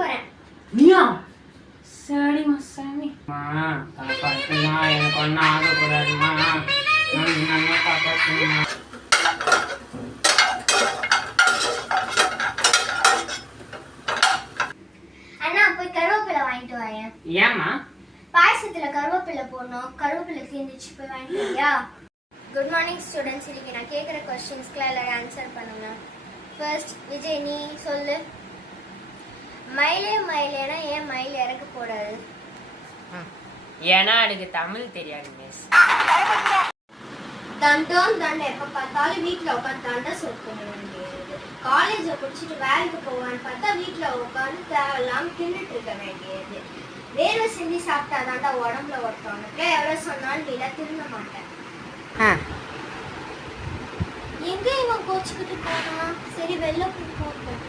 போறேன். நீயா? சரிம்மா சாமி. காப்பாத்துமா, எனக்கு ஒன்றும் ஆகக்கூடாதுமா. நம்ம காப்பாத்துமா. அண்ணா போய் கருவேப்பிலை வாங்கிட்டு வரேன். ஏம்மா? பாயசத்துல கருவேப்பிலை போடணும். கருவேப்பிலை தீர்ந்துச்சு, போய் வாங்கிட்டு வரியா? Good morning students. இன்னைக்கு நான் கேட்குற கொஸ்டின்ஸ்க்குலாம் எல்லாரும் ஆன்சர் பண்ணுங்க. ஃபர்ஸ்ட் விஜய், நீ சொல்லு. மயிலே மயிலேனா ஏன் மயில் இறக்க போடாது? ஏன்னா எனக்கு தமிழ் தெரியாது மிஸ். தண்டோம் தண்டை எப்போ பார்த்தாலும் வீட்டில் உட்காந்து தண்டை சொல்ல வேண்டியது. காலேஜை முடிச்சுட்டு வேலைக்கு போவான்னு பார்த்தா வீட்டில் உட்காந்து தேவையில்லாமல் தின்னுட்டு இருக்க வேண்டியது. வேர்வை சிந்தி சாப்பிட்டா தாண்டா உடம்புல ஒருத்தவனுக்கு எவ்வளோ சொன்னாலும் நீலாம் திரும்ப மாட்டேன். எங்க இவன் கோச்சுக்கிட்டு போனான்? சரி வெளில போகும்.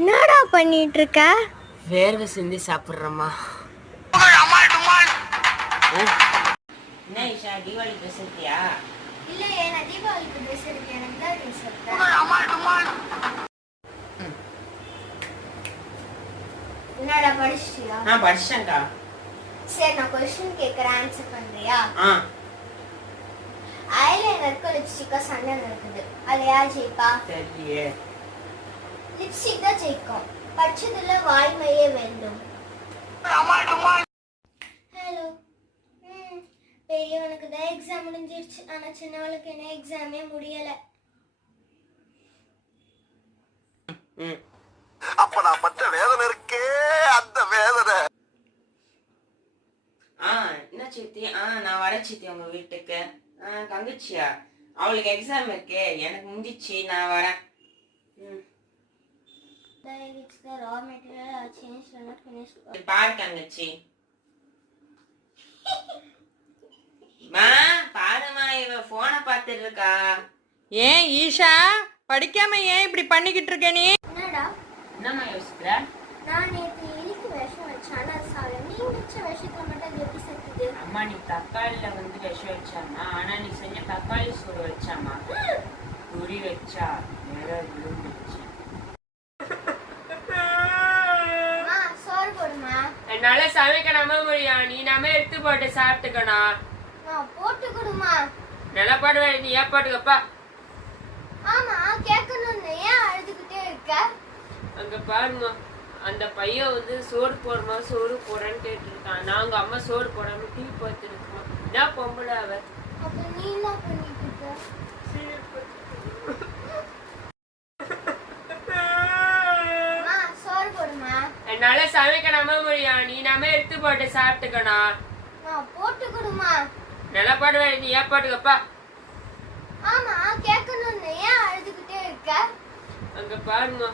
என்னடா பண்ணிட்டு இருக்க? வேர்வை சிந்தி சாப்பிட்றம்மா. என்ன ஈஷா, தீபாவளி ட்ரெஸ் எடுத்தியா? இல்லையே, நான் தீபாவளிக்கு ட்ரெஸ் எடுத்தேன். எனக்கு தான் ட்ரெஸ் எடுத்தேன். என்னடா படிச்சிட்டியா? நான் படிச்சேன்க்கா. சரி, நான் கொஸ்டின் கேட்குறேன், ஆன்சர் பண்றியா? ஐலைனருக்கு லிப்ஸ்டிக்கா சண்டை இருக்குது, அது யார் ஜெயிப்பா? தெரியலையே. லிப்ஸ்டிக் தான் ஜெயிக்கும். படிச்சதுல வாய்மையே வேண்டும். ஹலோ. பெரியவனுக்கு தான் எக்ஸாம் முடிஞ்சிருச்சு, ஆனா சின்னவளுக்கு என்ன எக்ஸாமே முடியல. அப்ப நான் பட்ட வேதனை இருக்கே, அந்த வேதனை. என்ன சித்தி? நான் வர சித்தி உங்க வீட்டுக்கு. தங்கச்சியா? அவளுக்கு எக்ஸாம் இருக்கு, எனக்கு முடிஞ்சிச்சு, நான் வரேன். பாரு தங்கச்சி. பாருமா, இவ போனை பார்த்துட்டு இருக்கா. ஏன் ஈஷா, படிக்காம ஏன் இப்படி பண்ணிக்கிட்டு இருக்க நீ? என்னடா? என்னம்மா யோசிக்கிற? நான் நேற்று எலிக்கு விஷம் வச்சேன், ஆனா சால. நீ வச்ச விஷயத்துல மட்டும் அது எப்படி செத்துது? அம்மா, நீ தக்காளில விஷம் வச்சாமா, ஆனா நீ செஞ்ச தக்காளி சோறு வச்சாமா, குறி வச்சா நேர விழுந்துச்சு. சோறு போடுமா? என்னால சமைக்க நம்ப முடியும், நீ நம்ம எடுத்து போட்டு சாப்பிட்டுக்கணும். போட்டு கொடுமா. நல்லா பாடுவேன், நீ ஏன் பாட்டுக்கப்பா. ஆமா, கேட்கணும்னு ஏன் அழுதுகிட்டே இருக்க? அங்க பாருங்க, அந்த பையன் சோறு போடுமா சோறு போடுறேன்னு கேட்டு இருக்கான். நாங்க அம்மா சோறு போடாம டீ பார்த்து இருக்கோம். என்ன பொம்பளை அவ? அப்ப நீ என்ன பண்ணிட்டு இருக்க? சோறு போடுமா. என்னால சமைக்க நம்ப முடியும், நீ நம்ம எடுத்து போட்டு சாப்பிட்டுக்கணும். போட்டு கொடுமா. நல்லா பாடுவேன், நீ ஏன் பாட்டுக்கப்பா. ஆமா, கேட்கணும்னு ஏன் அழுதுகிட்டே இருக்க? அங்க பாருங்க,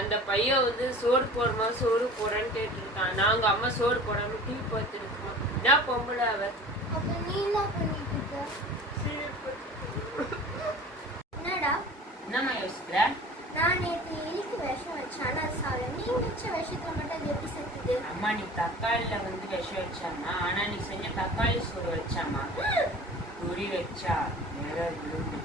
அந்த பையன் சோறு போடுமா சோறு போடுறேன்னு கேட்டு இருக்கான். நாங்க அம்மா சோறு போடாம டீ பார்த்து இருக்கோம். என்ன பொம்பளை அவ? அப்ப நீ என்ன பண்ணிட்டு இருக்க? என்னடா? என்னம்மா யோசிக்கிற? நான் நேற்று எலிக்கு விஷம் வச்சேன், ஆனா சால. நீ வச்ச விஷயத்துல மட்டும் அது எப்படி செத்துது? அம்மா, நீ தக்காளில விஷம் வச்சாமா, ஆனா நீ செஞ்ச தக்காளி சோறு வச்சாமா, குறி வச்சா நேர விழுந்து.